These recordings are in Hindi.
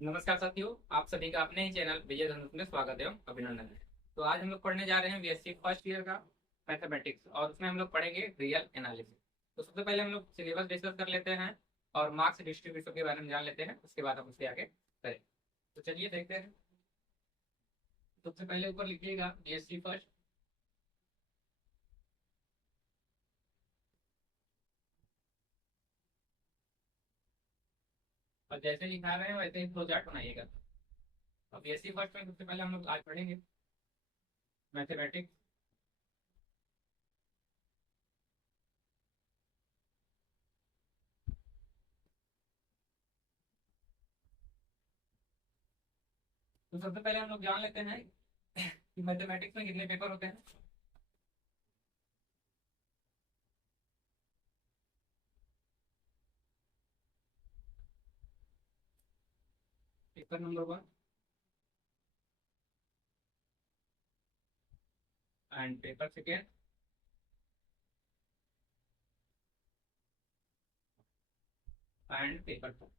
नमस्कार साथियों, आप सभी का अपने ही चैनल विजय धनुष में स्वागत एवं अभिनंदन है। तो आज हम लोग पढ़ने जा रहे हैं बीएससी फर्स्ट ईयर का मैथमेटिक्स, और उसमें हम लोग पढ़ेंगे रियल एनालिसिस। तो सबसे पहले हम लोग सिलेबस डिस्कस कर लेते हैं और मार्क्स डिस्ट्रीब्यूशन के बारे में जान लेते हैं, उसके बाद हम उसके आगे करें। तो चलिए देखते हैं। सबसे पहले ऊपर लिखिएगा बीएससी फर्स्ट। और जैसे लिखा रहे हैं वैसे ही फ्लो चार्ट बनाइएगा। और बीएससी फर्स्ट में सबसे पहले हम लोग आज पढ़ेंगे मैथमेटिक्स। तो सबसे पहले हम लोग जान लेते हैं कि मैथमेटिक्स में कितने पेपर होते हैं। Paper number 1 and paper second and paper 2।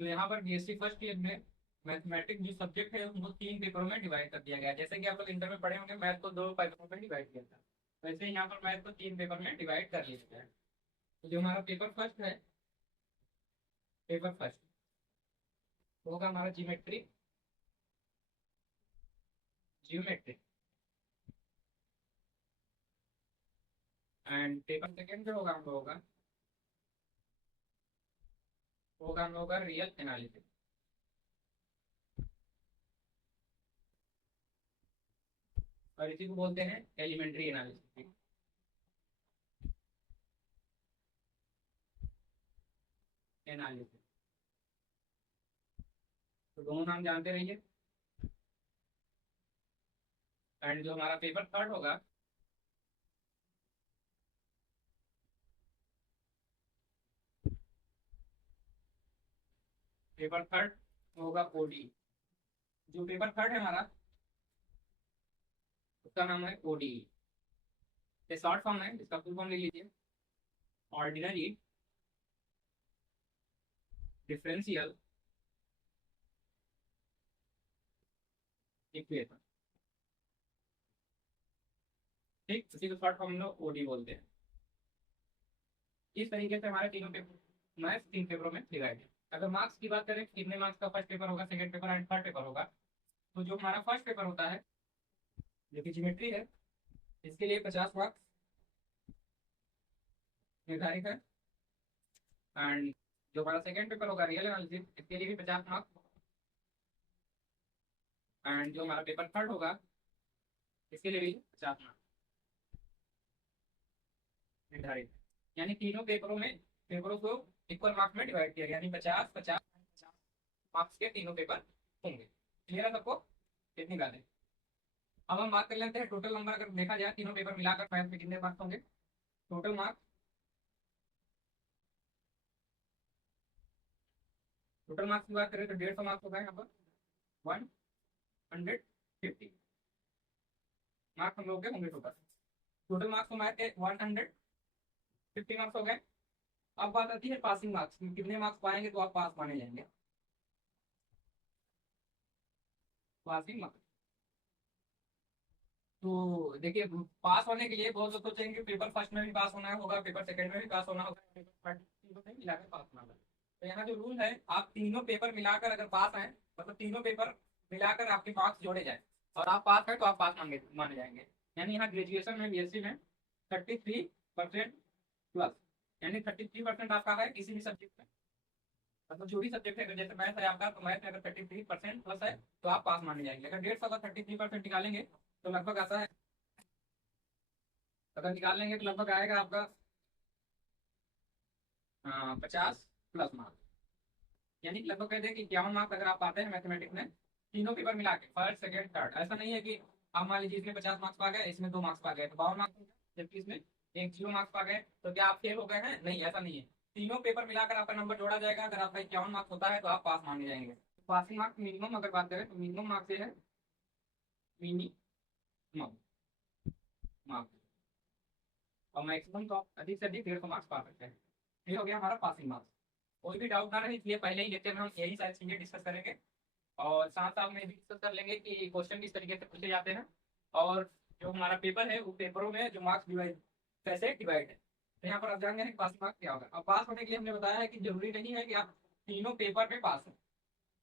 तो यहाँ पर बीएससी फर्स्ट ईयर में मैथमेटिक्स जो सब्जेक्ट है उसको 3 पेपरों में डिवाइड कर दिया गया है। जैसे कि आप लोग इंटर में पढ़े होंगे, मैथ को 2 पेपरों में डिवाइड किया था, वैसे ही यहाँ पर मैथ को 3 पेपर में डिवाइड कर लिया गया है। तो जो हमारा पेपर फर्स्ट है, पेपर फर्स्ट होगा हमारा geometry. Geometry and paper second जो होगा हम लोगों का, वो होगा हम लोगों का रियल एनालिसिस। और इसी को बोलते हैं एलिमेंट्री एनालिसिस। एनालिसिस तो दोनों नाम जानते रहिए। एंड जो हमारा पेपर थर्ड होगा, पेपर थर्ड होगा ओडी। जो पेपर थर्ड है हमारा, उसका नाम है ओडी। ये शॉर्ट फॉर्म है, इसका फुल फॉर्म ले लीजिए। Ordinary differential equation. ठीक, उसी को शॉर्ट फॉर्म में लोग ओडी बोलते हैं। इस तरीके से हमारे तीनों पेपर मैथ्स 3 पेपरों में डिवाइड है। अगर मार्क्स की बात करें, कितने मार्क्स का फर्स्ट पेपर होगा, second paper and third paper होगा, तो जो हमारा फर्स्ट पेपर होता है, जो कि ज्योमेट्री है, इसके लिए 50 मार्क्स निर्धारित है। एंड जो हमारा सेकंड पेपर होगा रियल एनालिसिस, इसके लिए भी 50 मार्क्स। एंड जो हमारा पेपर थर्ड होगा, इसके लिए भी 50 मार्क्स निर्धारित है। यानी तीनों पेपरों में, पेपरों को इक्वल मार्क्स में डिवाइड किया गया, यानी 50 50 50 मार्क्स के तीनों पेपर होंगे। क्लियर है सबको? कितनी बात है। अब हम बात कर लेते हैं टोटल नंबर। अगर देखा जाए तीनों पेपर मिलाकर मैथ में कितने मार्क्स होंगे, टोटल मार्क्स। टोटल मार्क्स की बात करें तो 150 मार्क्स होगा यहाँ पर। 150 मार्क्स हम लोग के होंगे टोटल। टोटल मार्क्स तो मैथ के 150 मार्क्स हो गए। अब बात आती है पासिंग मार्क्स, कितने मार्क्स पाएंगे तो आप पास माने जाएंगे। पासिंग मार्क्स तो देखिए, पास होने के लिए बहुत लोग सोचेंगे कि पेपर फर्स्ट में भी पास होना होगा, पेपर सेकंड में भी पास होना होगा, पेपर थर्ड, तीनों में मिलाकर पास होना होगा। तो यहाँ जो रूल है, आप तीनों पेपर मिलाकर अगर पास हैं, मतलब तीनों पेपर मिलाकर आपके मार्क्स जोड़े जाए और आप पास हैं, तो आप पास मांगे माने जाएंगे। यानी यहाँ ग्रेजुएशन में बीएससी में 33% प्लस, यानी 33% आपका है किसी भी सब्जेक्ट में। मतलब जो भी सब्जेक्ट है, अगर जैसे मैथ है आपका, तो मैथ में अगर 33% प्लस है तो आप पास माने जाएंगे। अगर 150 का 33% निकालेंगे तो लगभग आता है, अगर निकाल लेंगे तो लगभग आएगा आपका 50 प्लस मार्क्स। यानी कि लगभग कहते हैं कि 51 मार्क्स अगर आप पाते हैं मैथमेटिक्स में, तीनों पेपर मिला के, फर्स्ट सेकेंड थर्ड। ऐसा नहीं है कि आप मान लीजिए इसमें 50 मार्क्स पा गए, इसमें 2 मार्क्स पा गए तो 52 मार्क्स हो गए, जबकि इसमें एक 0 मार्क्स पा गए तो क्या आप फेल हो गए हैं? नहीं, ऐसा नहीं है। तीनों पेपर मिलाकर आपका नंबर जोड़ा जाएगा। अगर आपका 51 मार्क्स होता है तो आप पास माने जाएंगे। पासिंग मार्क्स मिनिमम अगर बात करें तो मिनिमम मार्क्स ये है, मिनिमम मार्क्स। और मैक्सिमम तो आप अधिक से अधिक 150 मार्क्स पा सकते हैं। ये हो गया हमारा पासिंग मार्क्स। कोई भी डाउट ना रहे इसलिए पहले ही लेक्चर में हम यही सारी चीजें डिस्कस करेंगे, और साथ साथ में भी डिस्कस कर लेंगे कि क्वेश्चन किस तरीके से पूछे जाते हैं, और जो हमारा पेपर है वो पेपरों में जो मार्क्स डिवाइड कैसे डिवाइड है। तो यहाँ पर आप जान गए हैं पासिंग मार्क्स क्या होगा। अब पास होने के लिए हमने बताया है कि जरूरी नहीं है कि आप तीनों पेपर में पास हो,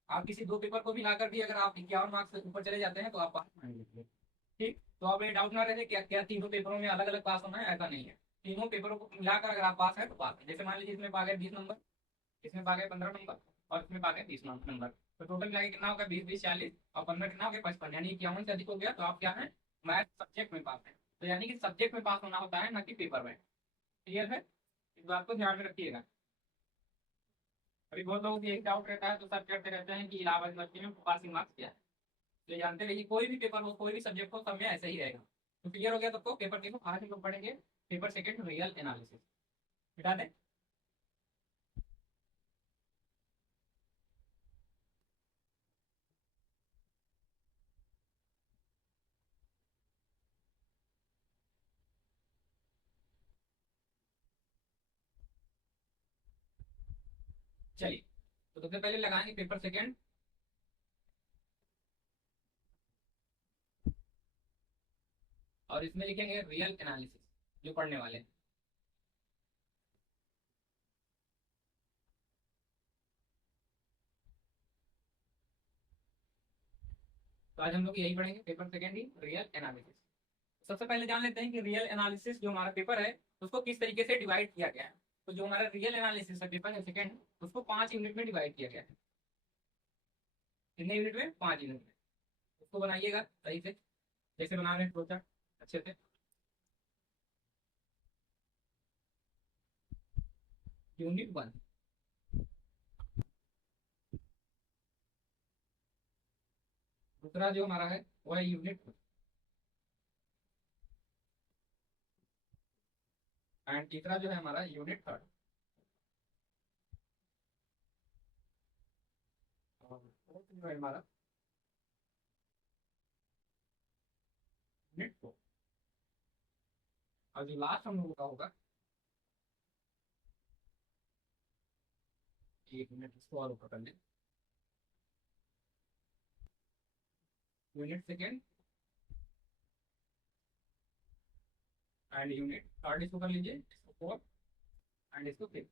आप किसी दो पेपर को मिलाकर भी अगर आप 51 मार्क्स से ऊपर चले जाते हैं तो आप पास मानेंगे। ठीक, तो आप ये डाउट ना रहे क्या क्या तीनों पेपरों में अलग अलग पास होना है, ऐसा नहीं है। तीनों पेपरों को मिलाकर अगर आप पास है तो पास है। जैसे मान लीजिए इसमें पा गए 20 नंबर, इसमें पा गए 15 नंबर, और इसमें पा गए 30 नंबर, तो टोटल मिला के कितना होगा 20 20 40, और 15 कितना हो गया 55, यानी 51 से अधिक हो गया तो आप क्या है, मैथ सब्जेक्ट में पास है। तो यानी कि सब्जेक्ट में पास होना होता है, ना कि पेपर में। क्लियर है, इस बात को ध्यान में रखिएगा। अभी बहुत लोगों को यही डाउट रहता है तो सब करते रहते हैं कि इलाहाबाद यूनिवर्सिटी में पासिंग मार्क्स क्या है। तो जानते रहिए कोई भी पेपर हो, कोई भी सब्जेक्ट हो, सब में ऐसा ही रहेगा। तो क्लियर हो गया सबको। पेपर देखो आज हम लोग पढ़ेंगे पेपर सेकंड रियल एनालिसिस। बिठा दें। चलिए, तो सबसे पहले लगाएंगे पेपर सेकंड, और इसमें लिखेंगे रियल एनालिसिस जो पढ़ने वाले हैं। तो आज हम लोग यही पढ़ेंगे पेपर सेकंड ही रियल एनालिसिस। सबसे पहले जान लेते हैं कि रियल एनालिसिस जो हमारा पेपर है उसको किस तरीके से डिवाइड किया गया है। तो जो हमारा रियल एनालिसिस है पेपर है सेकंड, उसको 5 यूनिट में डिवाइड किया गया है। कितने यूनिट में? 5 यूनिट में। उसको बनाइएगा सही से, जैसे बना रहे हैं सोचा अच्छे से। यूनिट 1, दूसरा जो हमारा है वो है यूनिट 2, एंड तीसरा जो है हमारा यूनिट 3, और फोर्थ जो है हमारा यूनिट 4, और जो लास्ट हम लोगों का होगा, एक मिनट इसको और ऊपर कर लें, यूनिट 2 एंड यूनिट 3 इसको कर लीजिए, इसको 4 एंड इसको 5।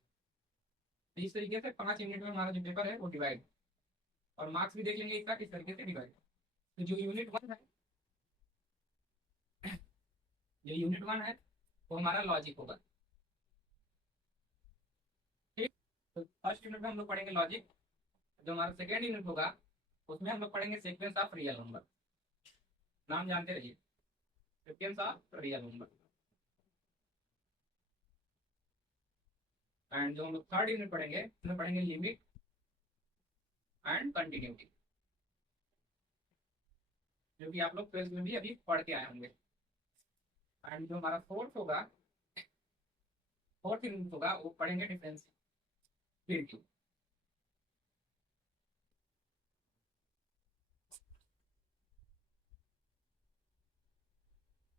तो इस तरीके से 5 यूनिट में हमारा जो पेपर है वो डिवाइड, और मार्क्स भी देख लेंगे इसका किस तरीके से डिवाइड। तो जो यूनिट 1 है वो हमारा लॉजिक होगा। ठीक, तो फर्स्ट यूनिट में हम लोग पढ़ेंगे लॉजिक। जो हमारा सेकेंड यूनिट होगा उसमें हम लोग पढ़ेंगे सीक्वेंस ऑफ रियल नंबर। नाम जानते रहिए, sequence of real number. And जो हम लोग थर्ड यूनिट पढ़ेंगे उसमें पढ़ेंगे लिमिट एंड कंटिन्यूटी, जो कि आप लोग 12th में भी अभी पढ़ के आए होंगे। एंड जो हमारा फोर्थ यूनिट होगा वो पढ़ेंगे डिफरेंशिएबिलिटी।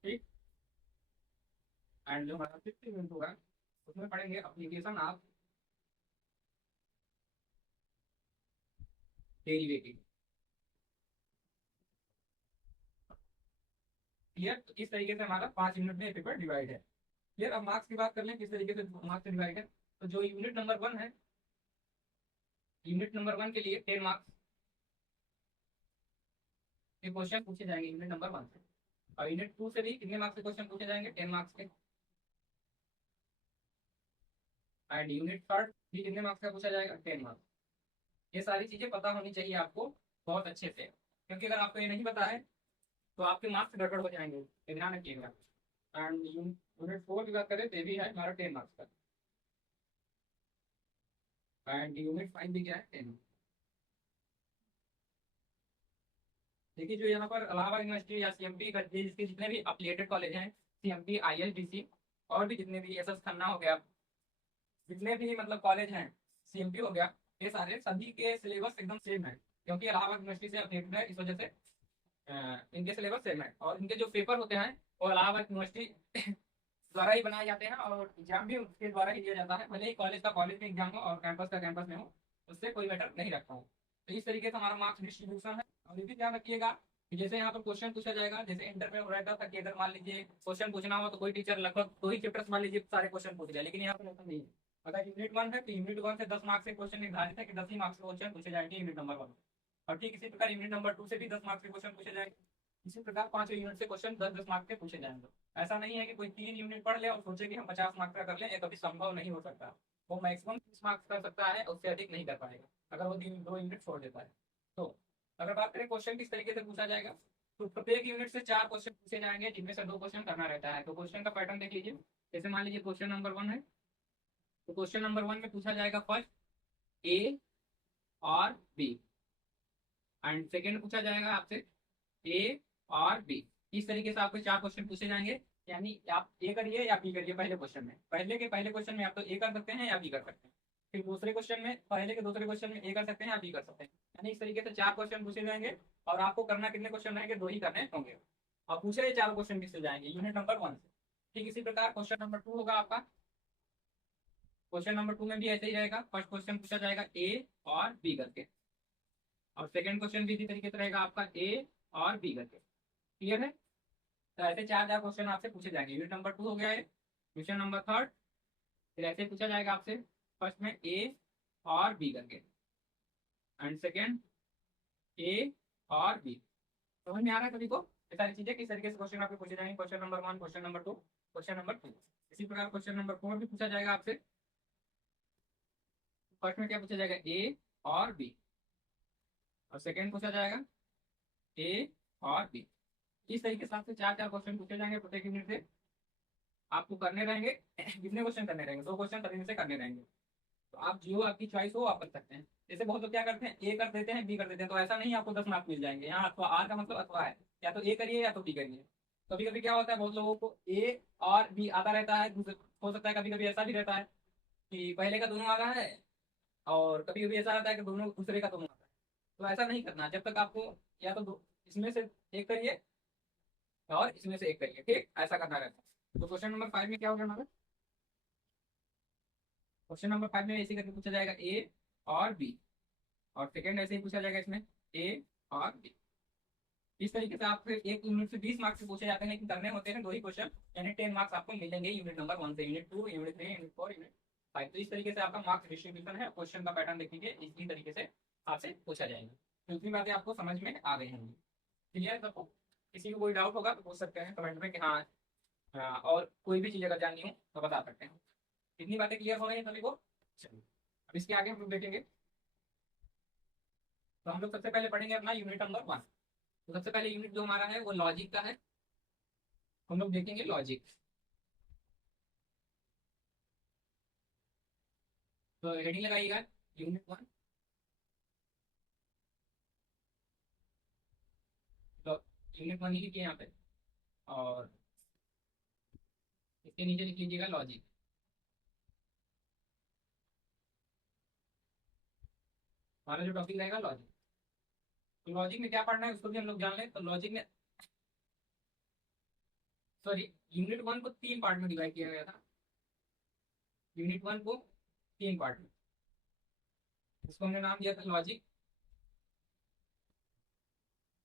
ठीक, एंड जो हमारा फिफ्थ यूनिट होगा उसमें पढ़ेंगे एप्लीकेशन ऑफ डेरिवेटिव। क्लियर, तो इस तरीके से हमारा 5 यूनिट में पेपर डिवाइड है। क्लियर, अब मार्क्स की बात कर लें किस तरीके से मार्क्स डिवाइड है। तो जो यूनिट नंबर 1 है, यूनिट नंबर 1 के लिए 10 मार्क्स के क्वेश्चन पूछे जाएंगे यूनिट नंबर 1 से, और यूनिट 2 से भी कितने मार्क्स के क्वेश्चन पूछे जाएंगे? 10 मार्क्स के। एंड यूनिट 3 भी कितने मार्क्स का पूछा जाएगा? 10 मार्क्स। ये सारी चीजें पता होनी चाहिए आपको बहुत अच्छे से, क्योंकि अगर आपको ये नहीं पता है तो आपके मार्क्स गड़बड़ हो जाएंगे, ये ध्यान रखिएगा। एंड यूनिट 4 की बात करें तो ये भी है हमारा 10 मार्क्स का। एंड यूनिट 5 भी क्या है? 10। देखिए, जो यहाँ पर इलाहाबाद यूनिवर्सिटी या सीएमपी का जिसके जितने भी अफिलिएटेड कॉलेज हैं, सीएमपी, आईएलटीसी, और भी जितने भी एसएस खन्ना हो गया, जितने भी मतलब कॉलेज हैं, सीएमपी हो गया, ये सारे सभी के सिलेबस एकदम सेम है, क्योंकि इलाहाबाद यूनिवर्सिटी से अफिलिएटेड है, इस वजह से इनके सिलेबस सेम है। और इनके जो पेपर होते हैं वो इलाहाबाद यूनिवर्सिटी द्वारा ही बनाए जाते हैं और एग्जाम भी उसके द्वारा ही दिया जाता है, भले ही कॉलेज का कॉलेज में एग्जाम हो और कैंपस का कैंपस में हो, उससे कोई मैटर नहीं रखता है। तो इस तरीके से हमारा मार्क्स डिस्ट्रीब्यूशन है। और ये भी ध्यान रखिएगा कि जैसे यहाँ पर क्वेश्चन पूछा जाएगा, जैसे इंटर में रहता था कि अगर मान लीजिए क्वेश्चन पूछना हो तो कोई टीचर लगभग 2 ही चैप्टर्स मान लीजिए सारे क्वेश्चन पूछ जाए, लेकिन यहाँ पर ऐसा नहीं है। अगर यूनिट 1 है तो यूनिट 1 से 10 मार्क्स के क्वेश्चन निर्धारित है कि 10 ही मार्क्स के क्वेश्चन पूछे जाएंगे यूनिट नंबर 1। और ठीक इसी प्रकार यूनिट नंबर 2 से भी 10 मार्क्स के क्वेश्चन पूछे जाएंगे। इसी प्रकार 5 यूनिट से क्वेश्चन 10-10 मार्क्स के पूछे जाएंगे। ऐसा नहीं है कि कोई 3 यूनिट पढ़ ले और सोचे कि हम 50 मार्क्स का कर लें, ये कभी संभव नहीं हो सकता। वो मैक्सिमम 30 मार्क्स कर सकता है, उससे अधिक नहीं कर पाएगा अगर वो 2 यूनिट छोड़ देता है। तो अगर बात करें क्वेश्चन किस तरीके से पूछा जाएगा, तो प्रत्येक यूनिट से 4 क्वेश्चन पूछे जाएंगे, जिनमें से 2 क्वेश्चन करना रहता है। तो क्वेश्चन का पैटर्न देख लीजिए। जैसे मान लीजिए क्वेश्चन नंबर 1 है, तो क्वेश्चन नंबर 1 में पूछा जाएगा फर्स्ट ए और बी, एंड सेकेंड पूछा जाएगा आपसे ए और बी। इस तरीके से आपको 4 क्वेश्चन पूछे जाएंगे, यानी आप ए करिए या बी करिए। पहले क्वेश्चन में पहले क्वेश्चन में आप तो ए कर सकते हैं या बी कर सकते हैं। फिर दूसरे क्वेश्चन में पहले के दूसरे क्वेश्चन में ए कर सकते हैं या बी कर सकते हैं। यानी इस तरीके से 4 क्वेश्चन पूछे जाएंगे और आपको करना कितने क्वेश्चन रहेंगे, 2 ही करने होंगे। अब पूछे ये 4 क्वेश्चन किससे जाएंगे, यूनिट नंबर 1 से। ठीक इसी प्रकार क्वेश्चन नंबर 2 होगा आपका। क्वेश्चन नंबर 2 में भी ऐसे ही रहेगा, फर्स्ट क्वेश्चन पूछा जाएगा ए और बी करके, और सेकंड क्वेश्चन भी इसी तरीके से रहेगा आपका ए और बी करके। क्लियर है। तो ऐसे 4 क्वेश्चन आपसे पूछे जाएंगे। यूनिट नंबर 2 हो गया है। क्वेश्चन नंबर 3 फिर ऐसे पूछा जाएगा आपसे, फर्स्ट में ए और बी करके, एंड सेकेंड ए और बी। समझ में आ रहा है सभी को ये सारी चीजें किस तरीके से क्वेश्चन आपके पूछे जाएंगे, question number 1, question number 2, question number 3। इसी प्रकार क्वेश्चन नंबर 4 भी पूछा जाएगा आपसे। फर्स्ट में क्या पूछा जाएगा, ए और बी, और सेकेंड पूछा जाएगा ए और बी। इस तरीके से आपसे 4 क्वेश्चन पूछे जाएंगे प्रत्येक यूनिट से। आपको करने रहेंगे कितने क्वेश्चन करने रहेंगे, 2 क्वेश्चन करने से करने रहेंगे। तो आप जो आपकी चॉइस हो आप कर सकते हैं। जैसे बहुत लोग क्या करते हैं, ए कर देते हैं बी कर देते हैं, तो ऐसा नहीं आपको 10 मार्क्स मिल जाएंगे। यहाँ अथवा आर का मतलब अथवा है, या तो ए करिए या तो बी करिए। कभी कभी क्या होता है, बहुत लोगों को ए और बी आता रहता है, हो सकता है कभी कभी ऐसा भी रहता है कि पहले का दोनों आ रहा है, और कभी कभी ऐसा रहता है कि दोनों दूसरे का दोनों आता है। तो ऐसा नहीं करना, जब तक आपको या तो इसमें से एक करिए और इसमें से एक करिए, ठीक ऐसा करना रहता है। तो क्वेश्चन नंबर 5 में क्या होगा हमारा, क्वेश्चन नंबर 5 में ऐसे करके पूछा जाएगा ए और बी, और सेकंड ऐसे ही पूछा जाएगा इसमें ए और बी। इस तरीके से आपको एक यूनिट से 20 मार्क्स से पूछे जाते हैं, लेकिन करने होते हैं 2 ही क्वेश्चन, यानी 10 मार्क्स आपको मिलेंगे यूनिट नंबर 1 से, यूनिट 2, यूनिट 3, यूनिट 4, यूनिट 5। तो इस तरीके से आपका मार्क्स डिस्ट्रीब्यूशन है। क्वेश्चन का पैटर्न देखेंगे, इसी तरीके से आपसे पूछा जाएगा। तो इतनी बातें आपको समझ में आ गई होंगी। क्लियर है सबको। किसी को कोई डाउट होगा तो पूछ सकते हैं कमेंट में कि हाँ, और कोई भी चीज़ अगर जाननी हो तो बता सकते हैं। इतनी बातें क्लियर हो गई हैं सभी को। चलिए अब इसके आगे हम लोग देखेंगे। तो हम लोग सबसे पहले पढ़ेंगे अपना यूनिट नंबर 1। तो सबसे पहले यूनिट जो हमारा है वो लॉजिक का है। हम लोग देखेंगे लॉजिक। तो हेडिंग लगाइएगा यूनिट 1। तो यूनिट 1 लिखिए यहाँ पे, और इसके नीचे लिख लीजिएगा लॉजिक। हमारा जो टॉपिक रहेगा लॉजिक। तो लॉजिक में क्या पढ़ना है उसको भी हम लोग जान लें। तो लॉजिक में, सॉरी, यूनिट 1 को 3 पार्ट में डिवाइड किया गया था। यूनिट 1 को 3 पार्ट में, इसको हमने नाम दिया था लॉजिक।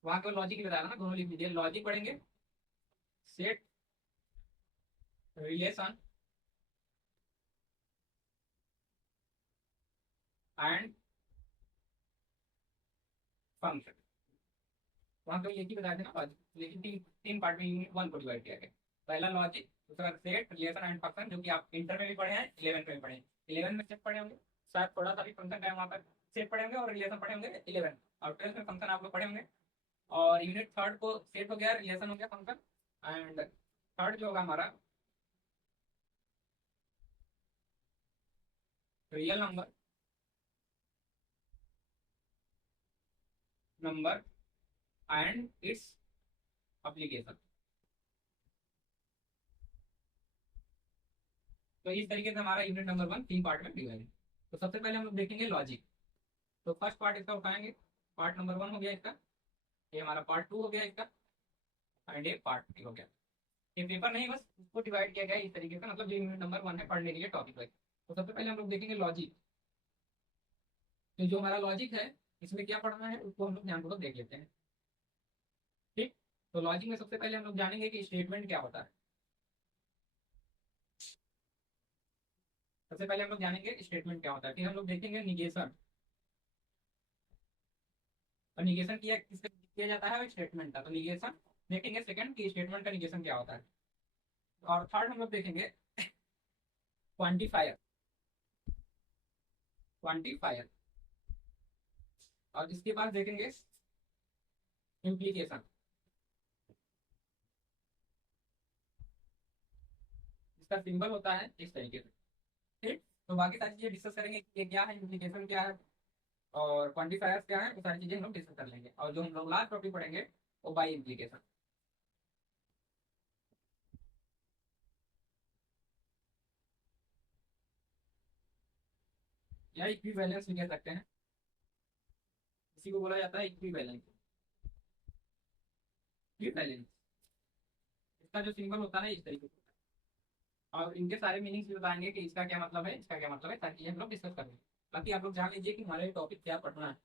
वहां को लॉजिक बताया था ना, दोनों लिख लीजिए। लॉजिक पढ़ेंगे, सेट, रिलेशन एंड फंक्शन। वहां पे एक ही बताया था ना लॉजिक, लेकिन 3 पार्ट में यूनिट 1 को डिवाइड किया गया। पहला लॉजिक, दूसरा सेट, रिलेशन एंड फंक्शन, जो कि आप इंटर में भी पढ़े हैं, 11 में भी पढ़े हैं। 11 में सेट पढ़े होंगे, शायद थोड़ा सा भी फंक्शन टाइम वहाँ पर सेट पढ़े होंगे, और रिलेशन पढ़े होंगे 11, और 12 में फंक्शन आप लोग पढ़े होंगे। और यूनिट 3 को सेट हो गया, रिलेशन हो गया, फंक्शन, एंड थर्ड जो होगा हमारा real number, number and its application. तो इस तरीके से हमारा यूनिट नंबर 1 3 पार्ट में डिवाइड है। तो सबसे पहले हम लोग देखेंगे लॉजिक। तो फर्स्ट पार्ट इसका उठाएंगे, पार्ट नंबर 1 हो गया इसका, ये हमारा पार्ट 2 हो गया इसका, एंड ये पार्ट 3 हो गया। ये पेपर नहीं, बस उसको डिवाइड किया गया है इस तरीके से, मतलब जो यूनिट नंबर 1 है पढ़ने के लिए टॉपिक वाइज। तो सबसे पहले हम लोग देखेंगे लॉजिक। तो जो हमारा लॉजिक है, इसमें क्या पढ़ना है उसको हम लोग ध्यानपूर्वक देख लेते हैं। ठीक। तो लॉजिक में सबसे पहले हम लोग जानेंगे कि स्टेटमेंट क्या होता है। सबसे पहले हम लोग जानेंगे स्टेटमेंट क्या होता है, फिर हम लोग देखेंगे निगेशन। और निगेशन किया किसका किया जाता है, स्टेटमेंट का। तो निगेशन देखेंगे सेकंड की स्टेटमेंट का निगेशन क्या होता है। और थर्ड हम लोग देखेंगे क्वांटिफायर। क्वांटिफायर। और इसके बाद देखेंगे इम्प्लीकेशन। इसका सिंबल होता है इस तरीके से। ठीक। तो बाकी सारी चीजें डिस्कस करेंगे कि ये क्या है, इम्प्लीकेशन क्या है, और क्वांटिफायर्स क्या है, वो सारी चीजें हम लोग डिस्कस कर लेंगे। और जो हम लोग लास्ट टॉपिक पढ़ेंगे वो बाई इम्प्लीकेशन। या इक्विवेलेंस भी कह सकते हैं, इसी को बोला जाता है इक्विवेलेंस। इक्विवेलेंस इसका जो सिंबल होता है इस तरीके से। और इनके सारे मीनिंग्स भी बताएंगे कि इसका क्या मतलब है, इसका क्या मतलब है, सारी चीजें हम लोग डिस्कस करेंगे। बाकी आप लोग जान लीजिए कि हमारे टॉपिक क्या पढ़ना है।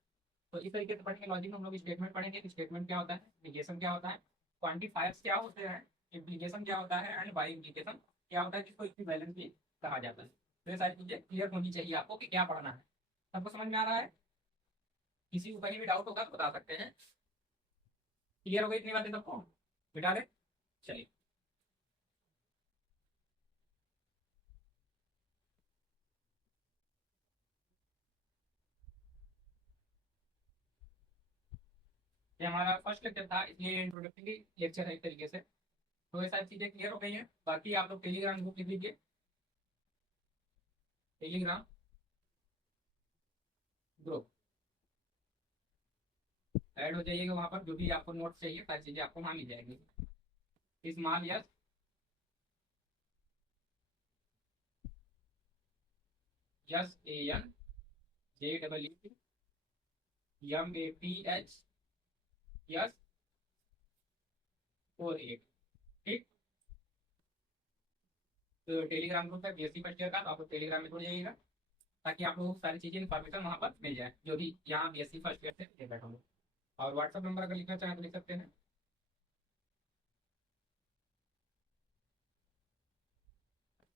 तो इस तरीके से पढ़ेंगे लॉजिक में। हम लोग स्टेटमेंट पढ़ेंगे कि स्टेटमेंट क्या होता है, निगेशन क्या होता है, क्वांटिफायर्स क्या होते हैं, इम्प्लीकेशन क्या होता है, एंड बाई इम्प्लीकेशन क्या होता है, जिसको इक्विवेलेंस भी कहा जाता है। तो ये सारी चीजें क्लियर होनी चाहिए आपको कि क्या पढ़ना है। सबको समझ में आ रहा है? किसी को कहीं भी डाउट होगा तो बता सकते हैं। क्लियर हो गई इतनी बातें सबको? बिठा दे। चलिए। ये हमारा फर्स्ट लेक्चर था, इसलिए इंट्रोडक्टरी लेक्चर है एक तरीके से। तो ये सारी चीजें क्लियर हो गई हैं। बाकी आप लोग टेलीग्राम ग्रुप लिख लीजिए। टेलीग्राम ग्रुप ऐड हो जाइएगा, वहां पर जो भी आपको नोट्स चाहिए सारी चीजें आपको वहां मिल जाएगी। Small yes, yes A N J double M A P H, yes 48। ठीक। तो टेलीग्राम ग्रुप है बीएससी फर्स्ट ईयर का, तो आप लोग टेलीग्राम में जुड़ जाइएगा, ताकि आप लोगों को सारी चीजें इन्फॉर्मेशन वहां पर मिल जाए जो भी यहाँ बीएससी फर्स्ट ईयर से ले बैठा हूँ। और व्हाट्सअप नंबर अगर लिखना चाहें तो लिख सकते हैं।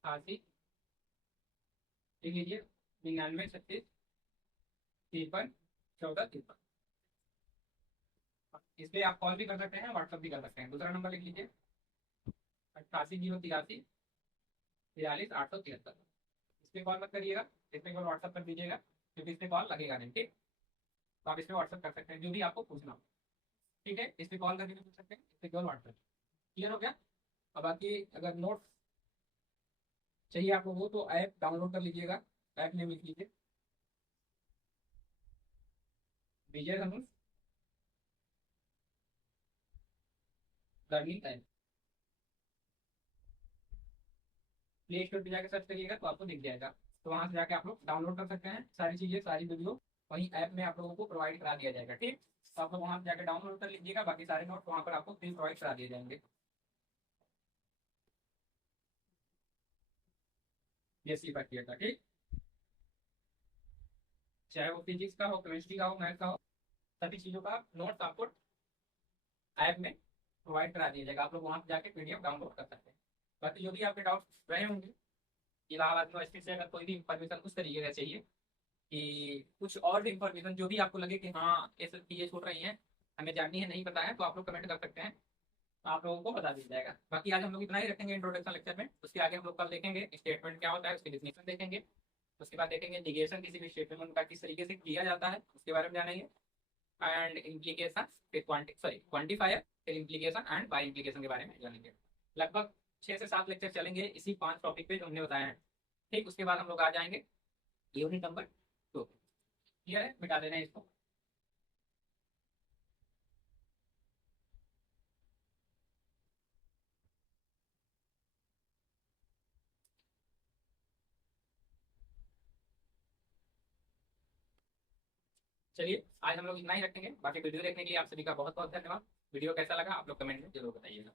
88 लिख लीजिए, 99 36 53 14 53। इस पे आप कॉल भी कर सकते हैं, व्हाट्सअप भी कर सकते हैं। दूसरा नंबर लिख लीजिए, 88 083 43 873। इस पे कॉल मत करिएगा, इस पे कॉल व्हाट्सअप कर दीजिएगा, क्योंकि इस पे कॉल लगेगा नहीं। ठीक। तो आप इस पे व्हाट्सअप कर सकते हैं जो भी आपको पूछना हो। ठीक है, इस पे कॉल करके भी पूछ सकते हैं, इस पे कॉल व्हाट्सअप। क्लियर हो गया? अब बाकी अगर नोट्स चाहिए आपको वो तो ऐप डाउनलोड कर लीजिएगा। ऐप नेम लिख लीजिए, विजय धनुष लर्निंग ऐप। प्ले स्टोर पे जाकर सर्च करिएगा तो आपको दिख जाएगा। तो वहां से जाके आप लोग डाउनलोड कर सकते हैं सारी चीजें, सारी वीडियो वही ऐप में आप लोगों को प्रोवाइड करा दिया जाएगा। ठीक। तो आप लोग वहां से जाकर डाउनलोड कर लीजिएगा, बाकी सारे नोट वहां पर आपको फ्री प्रोवाइड करा दिए जाएंगे। ये सी प्रक्रिया का। ठीक। चाहे वो फिजिक्स का हो, केमिस्ट्री का हो, मैथ का हो, सभी चीजों का नोट्स आपको ऐप में प्रोवाइड करा दिया जाएगा। आप लोग वहां से जाके पीडीएफ डाउनलोड कर सकते हैं। बाकी जो भी आपके डाउट रहे होंगे इलाहाबाद यूनिवर्सिटी से, अगर कोई भी इंफॉर्मेशन उस तरीके का चाहिए कि कुछ और भी इंफॉर्मेशन जो भी आपको लगे कि हाँ ये सब चीजें छूट रही हैं, हमें जाननी है, नहीं पता है, तो आप लोग कमेंट कर सकते हैं, तो आप लोगों को बता दिया जाएगा। बाकी आज हम लोग इतना ही रखेंगे इंट्रोडक्शन लेक्चर में। उसके आगे हम लोग कल देखेंगे स्टेटमेंट क्या होता है, उसकी डिफिनेशन देखेंगे। उसके बाद देखेंगे निगेशन किसी भी स्टेटमेंट का किस तरीके से किया जाता है उसके बारे में जानेंगे। एंड इम्प्लीकेशन, फिर क्वांटिफायर, फिर इम्प्लीकेशन एंड बाय इम्प्लीकेशन के बारे में जानेंगे। लगभग 6 से 7 लेक्चर चलेंगे इसी 5 टॉपिक पे जो हमने बताया है। ठीक। उसके बाद हम लोग आ जाएंगे यूनिट नंबर 2। क्लियर है? मिटा देना है इसको। चलिए आज हम लोग इतना ही रखेंगे। बाकी वीडियो देखने के लिए आप सभी का बहुत बहुत धन्यवाद। वीडियो कैसा लगा आप लोग कमेंट में जरूर बताइएगा।